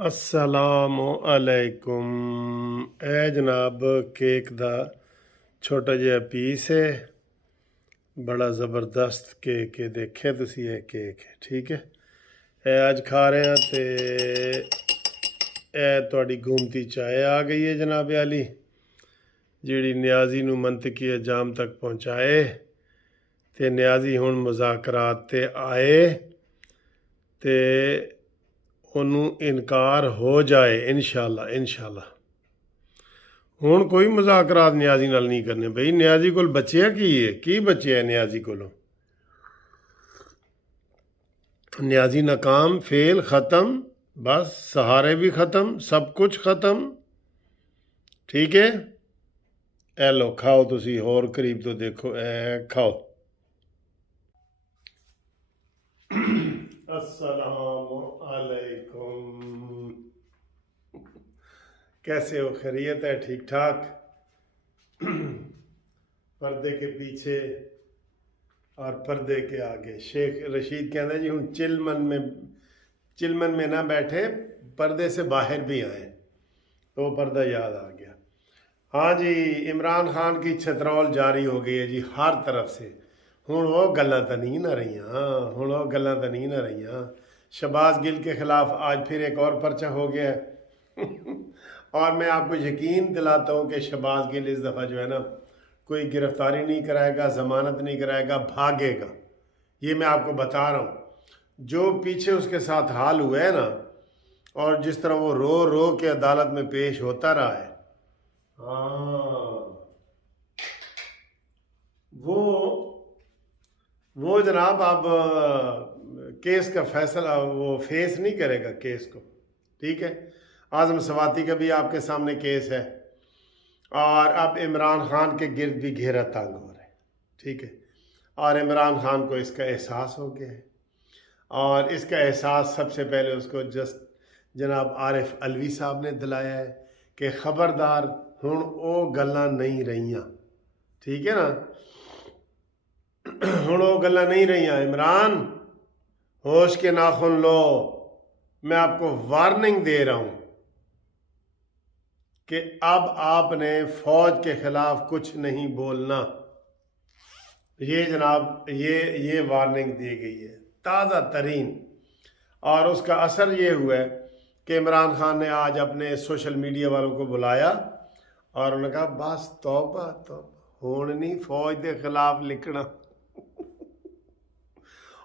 अस्सलामु अलैकुम। जनाब केक दा छोटा जिहा पीस है, बड़ा ज़बरदस्त केक है। देखे तुसी ये केक है, ठीक है। अज खा रहे हैं ते तुहाडी गोमती चाय आ गई है जनाब आली, जिहड़ी न्याजी नूं मंतकी अंजाम तक पहुँचाए। ते न्याजी हुण मुज़ाकरात ते आए ते ਉਹਨੂੰ ਇਨਕਾਰ ਹੋ ਜਾਏ ਇਨਸ਼ਾਅੱਲਾ। ਹੁਣ ਕੋਈ ਮੁਜ਼ਾਕਰਾਤ ਨਿਆਜ਼ੀ ਨਾਲ ਨਹੀਂ ਕਰਨੇ ਬਈ। ਨਿਆਜ਼ੀ ਕੋਲ ਬਚਿਆ ਕੀ ਬਚਿਆ ਨਿਆਜ਼ੀ ਕੋਲੋਂ? ਨਿਆਜ਼ੀ ਨਾਕਾਮ, ਫੇਲ, ख़त्म, बस सहारे भी ख़त्म, सब कुछ ख़त्म, ठीक है। ए लो खाओ, तुसी होर करीब तो देखो, ए खाओ। अस्सलामु अलैकुम, कैसे हो? खैरियत है? ठीक ठाक? पर्दे के पीछे और पर्दे के आगे शेख रशीद कहते हैं जी हूँ चिलमन में ना बैठे, पर्दे से बाहर भी आए। तो पर्दा याद आ गया। हाँ जी, इमरान खान की छतरौल जारी हो गई है जी हर तरफ से। ਹੁਣ ਉਹ ਗੱਲਾਂ ਤਾਂ ਨਹੀਂ ਨਾ ਰਹੀਆਂ। शहबाज गिल के ख़िलाफ़ आज फिर एक और पर्चा हो गया है। और मैं आपको यकीन दिलाता हूँ कि शहबाज गिल इस दफ़ा जो है ना कोई गिरफ़्तारी नहीं कराएगा, ज़मानत नहीं कराएगा, भागेगा। ये मैं आपको बता रहा हूँ। जो पीछे उसके साथ हाल हुआ है ना, और जिस तरह वो रो रो के अदालत में पेश होता रहा है, हाँ वो जनाब अब केस का फैसला वो फेस नहीं करेगा केस को, ठीक है। आज़म सवाती का भी आपके सामने केस है, और अब इमरान खान के गिर्द भी घेरा तंग हो रहा है, ठीक है। और इमरान खान को इसका एहसास हो गया है, और इसका एहसास सबसे पहले उसको जनाब आरिफ अलवी साहब ने दिलाया है कि ख़बरदार हुण वो गल्लां नहीं रहियां, ठीक है ना। हुण वो गल्लां नहीं रहियां। इमरान होश के नाखुन लो, मैं आपको वार्निंग दे रहा हूं कि अब आपने फौज के खिलाफ कुछ नहीं बोलना। ये जनाब ये वार्निंग दी गई है ताज़ा तरीन। और उसका असर ये हुआ है कि इमरान खान ने आज अपने सोशल मीडिया वालों को बुलाया और उन्होंने कहा बस तौबा हुण नहीं फौज के खिलाफ लिखना।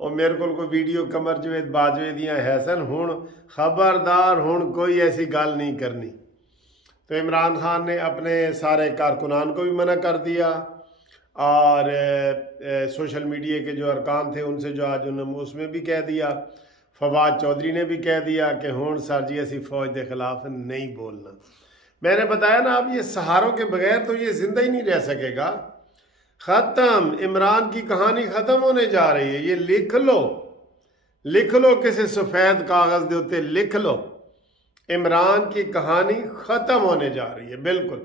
और मेरे को कोई वीडियो कमर जवेद बाजवे दियाँ है सन, हुण खबरदार हुण कोई ऐसी गल नहीं करनी। तो इमरान खान ने अपने सारे कारकुनान को भी मना कर दिया, और सोशल मीडिया के जो अरकान थे उनसे जो आज उन्होंने उसमें भी कह दिया। फवाद चौधरी ने भी कह दिया कि हुण सर जी ऐसी फौज के खिलाफ नहीं बोलना। मैंने बताया ना, अब ये सहारों के बगैर तो ये जिंदा ही नहीं रह सकेगा। ख़त्म, इमरान की कहानी ख़त्म होने जा रही है। ये लिख लो किसी सफ़ेद कागज़ के उत्ते लिख लो, इमरान की कहानी ख़त्म होने जा रही है बिल्कुल।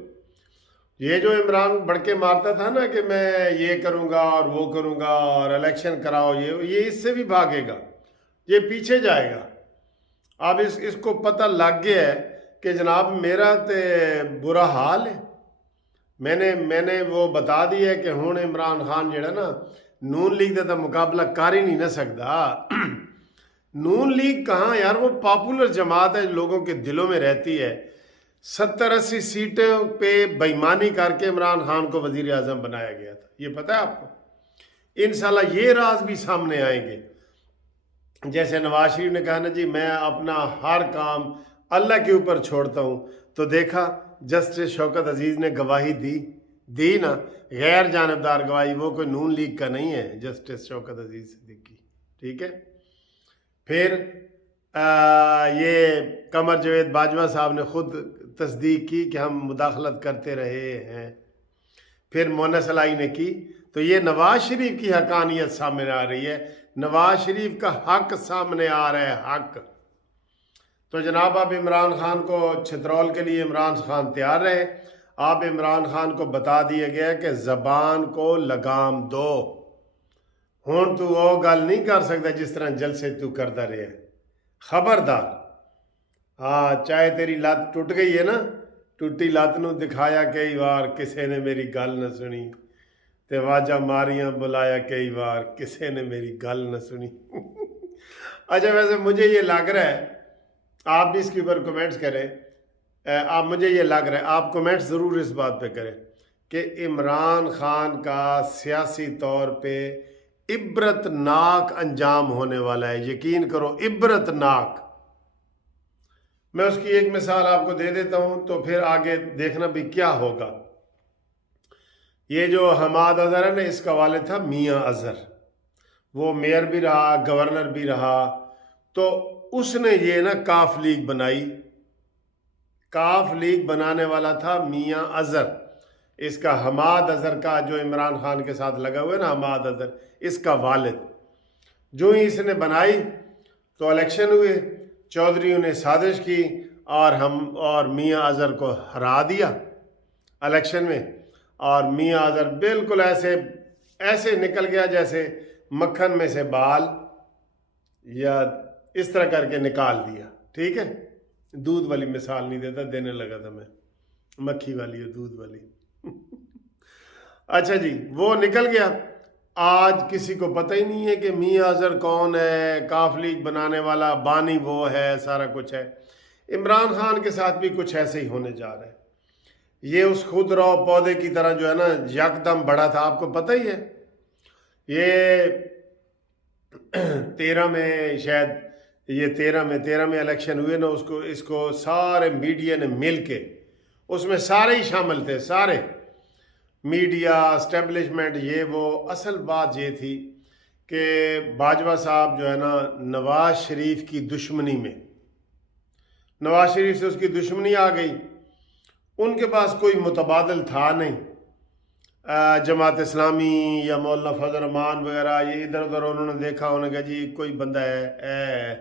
ये जो इमरान बड़के मारता था ना कि मैं ये करूँगा और वो करूँगा और इलेक्शन कराओ, ये इससे भी भागेगा, ये पीछे जाएगा। अब इसको पता लग गया है कि जनाब मेरा तो बुरा हाल है। मैंने वो बता दिया है कि हुण इमरान खान जड़ा ना नून लीग का तो मुकाबला कर ही नहीं ना सकता। नून लीग कहाँ यार, वो पॉपुलर जमात है, लोगों के दिलों में रहती है। 70-80 सीटों पे बेईमानी करके इमरान खान को वज़ीर आज़म बनाया गया था, ये पता है आपको। इंशाल्लाह ये राज भी सामने आएंगे। जैसे नवाज शरीफ ने कहा ना जी मैं अपना हर काम अल्लाह के ऊपर छोड़ता हूँ, तो देखा जस्टिस शौकत अजीज़ ने गवाही दी ना, गैर जानबदार गवाही, वो कोई नून लीग का नहीं है जस्टिस शौकत अजीज़ सिद्दीकी, ठीक है। फिर ये कमर जवेद बाजवा साहब ने खुद तस्दीक की कि हम मुदाखलत करते रहे हैं। फिर मोना सलाई ने की। तो ये नवाज शरीफ की हकानियत सामने आ रही है, नवाज शरीफ का हक सामने आ रहा है, हक। तो जनाब अब इमरान खान को छतरौल के लिए इमरान खान तैयार रहे। अब इमरान खान को बता दिया गया कि ज़बान को लगाम दो, हुण तू वो गल नहीं कर सकता जिस तरह जलसे तू करता रहे, खबरदार। ਹਾਂ ਚਾਹੇ ਤੇਰੀ ਲੱਤ ਟੁੱਟ ਗਈ ਹੈ ਨਾ, ਟੁੱਟੀ ਲੱਤ ਨੂੰ ਦਿਖਾਇਆ ਕਈ ਵਾਰ, ਕਿਸੇ ਨੇ ਮੇਰੀ ਗੱਲ ਨਾ ਸੁਣੀ, ਤੇ ਆਵਾਜ਼ਾਂ ਮਾਰੀਆਂ बुलाया कई बार, किसी ने मेरी गल न सुनी। अच्छा वैसे मुझे ये लग रहा है, आप भी इसके ऊपर कमेंट्स करें, आप मुझे ये लग रहा है, आप कमेंट्स ज़रूर इस बात पे करें कि इमरान खान का सियासी तौर पे इबरतनाक अंजाम होने वाला है। यकीन करो इबरतनाक। मैं उसकी एक मिसाल आपको दे देता हूँ तो फिर आगे देखना भी क्या होगा। ये जो हमाद अजहर है ना, इसका वालिद था मियाँ अजहर, वो मेयर भी रहा, गवर्नर भी रहा, तो उसने ये ना काफ लीग बनाई। काफ लीग बनाने वाला था मियाँ अजहर। इसका हमाद अजहर का जो इमरान खान के साथ लगा हुआ है ना, हमाद अजहर इसका वालिद, जो ही इसने बनाई तो इलेक्शन हुए, चौधरियों ने साजिश की और मियाँ अजहर को हरा दिया इलेक्शन में। और मियाँ अजहर बिल्कुल ऐसे निकल गया जैसे मक्खन में से बाल, या इस तरह करके निकाल दिया। ठीक है, दूध वाली मिसाल नहीं देता, देने लगा था मैं, मक्खी वाली और दूध वाली। अच्छा जी, वो निकल गया। आज किसी को पता ही नहीं है कि मियाँ अजहर कौन है, काफ लीग बनाने वाला बानी वो है, सारा कुछ है। इमरान खान के साथ भी कुछ ऐसे ही होने जा रहा है। ये उस खुदरौ पौधे की तरह जो है ना यकदम बड़ा था, आपको पता ही है। ये 13 में शायद, ये 13 में इलेक्शन हुए ना, इसको सारे मीडिया ने मिल के, उसमें सारे ही शामिल थे, सारे मीडिया एस्टेब्लिशमेंट, ये वो। असल बात ये थी कि बाजवा साहब जो है ना नवाज शरीफ की दुश्मनी में, नवाज शरीफ से उसकी दुश्मनी आ गई। उनके पास कोई मुतबादल था नहीं। जमात इस्लामी या मौलाना फजल रहमान वगैरह, ये इधर उधर उन्होंने देखा, उन्होंने कहा जी कोई बंदा है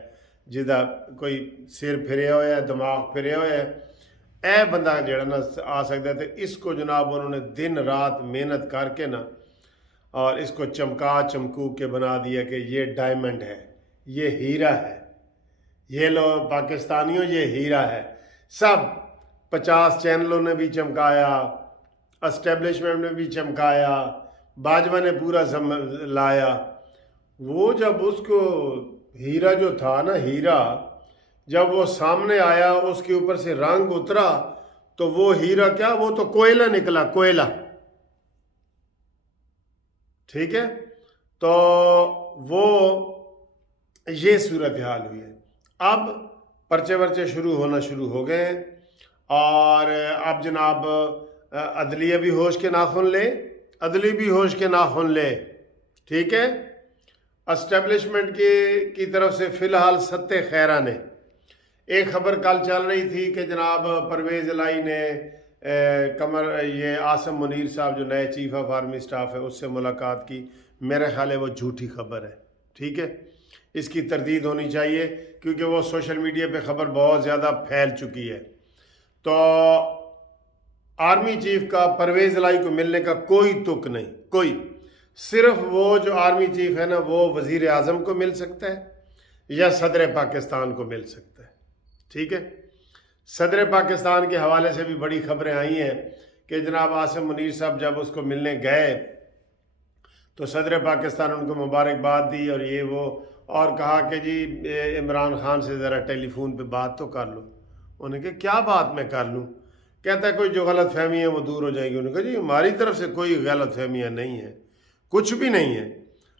जिदा कोई सिर फिरे हुआ है, दिमाग फिरे हुआ है, ए बंदा जड़ा ना आ सकता है। इसको जनाब उन्होंने दिन रात मेहनत करके ना, और इसको चमका चमकू के बना दिया कि ये डायमंड है, ये हीरा है, ये लो पाकिस्तानियों ये हीरा है। सब 50 चैनलों ने भी चमकाया, एस्टेब्लिशमेंट ने भी चमकाया, बाजवा ने पूरा लाया। वो जब उसको हीरा जो था ना, हीरा जब वो सामने आया, उसके ऊपर से रंग उतरा, तो वो हीरा क्या, वो तो कोयला निकला, कोयला। ठीक है, तो वो ये सूरत हाल हुई है। अब पर्चे वर्चे शुरू हो गए हैं, और अब जनाब अदलिया भी होश के नाखुन ले, अदली भी होश के नाखुन ले। ठीक है, एस्टेब्लिशमेंट की तरफ से फ़िलहाल सत्ते खैरा ने, एक खबर कल चल रही थी कि जनाब परवेज़ इलाही ने ये आसम मुनीर साहब जो नए चीफ ऑफ आर्मी स्टाफ है उससे मुलाकात की। मेरा ख्याल है वो झूठी खबर है। ठीक है, इसकी तरदीद होनी चाहिए, क्योंकि वो सोशल मीडिया पे ख़बर बहुत ज़्यादा फैल चुकी है। तो आर्मी चीफ का परवेज़ इलाही को मिलने का कोई तुक नहीं, कोई। सिर्फ वो जो आर्मी चीफ है ना, वो वज़ीर आज़म को मिल सकता है या सदर पाकिस्तान को मिल सकता है। ठीक है, सदर पाकिस्तान के हवाले से भी बड़ी खबरें आई हैं कि जनाब आसिम मुनीर साहब जब उसको मिलने गए तो सदर पाकिस्तान उनको मुबारकबाद दी और ये वो, और कहा कि जी इमरान खान से ज़रा टेलीफोन पे बात तो कर लो। उन्होंने कहा क्या बात मैं कर लूँ? कहता है कोई जो गलत फहमी है वो दूर हो जाएगी। उन्होंने कहा जी हमारी तरफ से कोई गलत फहमियाँ नहीं है, कुछ भी नहीं है,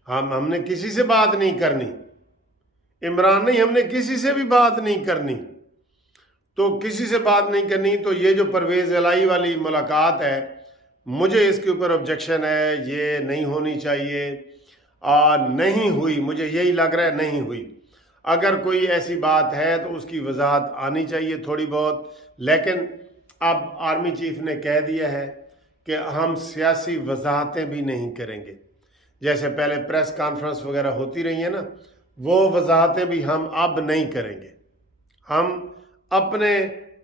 हमने किसी से बात नहीं करनी, इमरान नहीं, हमने किसी से भी बात नहीं करनी। तो किसी से बात नहीं करनी, तो ये जो परवेज़ इलाही वाली मुलाकात है, मुझे इसके ऊपर ऑब्जेक्शन है, ये नहीं होनी चाहिए, और नहीं हुई, मुझे यही लग रहा है नहीं हुई। अगर कोई ऐसी बात है तो उसकी वजाहत आनी चाहिए थोड़ी बहुत। लेकिन अब आर्मी चीफ ने कह दिया है कि हम सियासी वजाहतें भी नहीं करेंगे। जैसे पहले प्रेस कॉन्फ्रेंस वगैरह होती रही है ना, वो वजाहतें भी हम अब नहीं करेंगे। हम अपने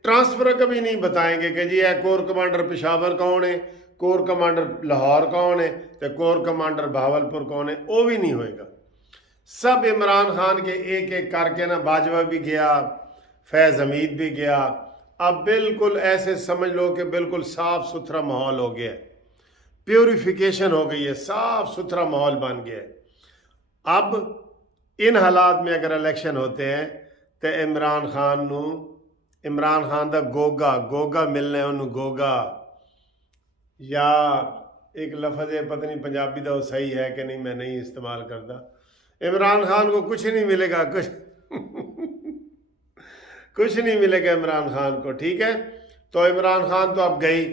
ट्रांसफ़र कभी नहीं बताएंगे कि जी कोर कमांडर पेशावर कौन है, कोर कमांडर लाहौर कौन है, तो कोर कमांडर बहावलपुर कौन है, वो भी नहीं होएगा। सब इमरान खान के एक एक करके ना, बाजवा भी गया, फैज़ हमीद भी गया। अब बिल्कुल ऐसे समझ लो कि बिल्कुल साफ सुथरा माहौल हो गया है, प्योरिफिकेशन हो गई है, साफ सुथरा माहौल बन गया है। अब इन हालात में अगर इलेक्शन होते हैं तो इमरान खान का गोगा मिलना है उन्होंने, गोगा या एक लफ्ज़ है पता नहीं पंजाबी का वो सही है कि नहीं, मैं नहीं इस्तेमाल करता। इमरान खान को कुछ नहीं मिलेगा, कुछ कुछ नहीं मिलेगा इमरान खान को, ठीक है। तो इमरान खान तो अब गई।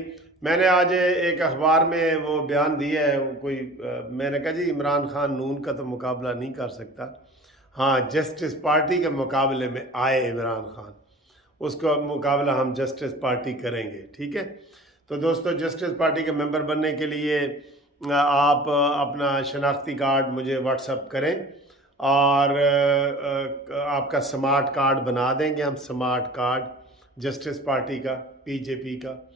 मैंने आज एक अखबार में वो बयान दिया है, वो कोई मैंने कहा जी इमरान खान नून का तो मुकाबला नहीं कर सकता, हाँ जस्टिस पार्टी के मुकाबले में आए इमरान खान, उसका मुकाबला हम जस्टिस पार्टी करेंगे, ठीक है। तो दोस्तों जस्टिस पार्टी के मेंबर बनने के लिए आप अपना शनाख्ती कार्ड मुझे व्हाट्सअप करें और आपका स्मार्ट कार्ड बना देंगे हम, स्मार्ट कार्ड जस्टिस पार्टी का, बीजेपी का।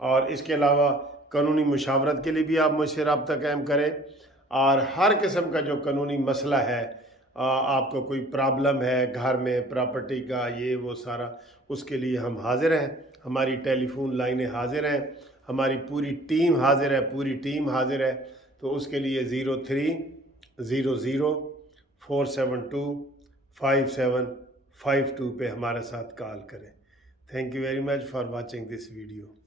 और इसके अलावा कानूनी मुशावरत के लिए भी आप मुझसे रब्ता कायम करें, और हर किस्म का जो कानूनी मसला है, आपको कोई प्रॉब्लम है घर में प्रॉपर्टी का ये वो सारा, उसके लिए हम हाजिर हैं, हमारी टेलीफोन लाइनें हाजिर हैं, हमारी पूरी टीम हाजिर है, पूरी टीम हाजिर है। तो उसके लिए 030047255752 पे हमारे साथ कॉल करें। Thank you very much for watching this video.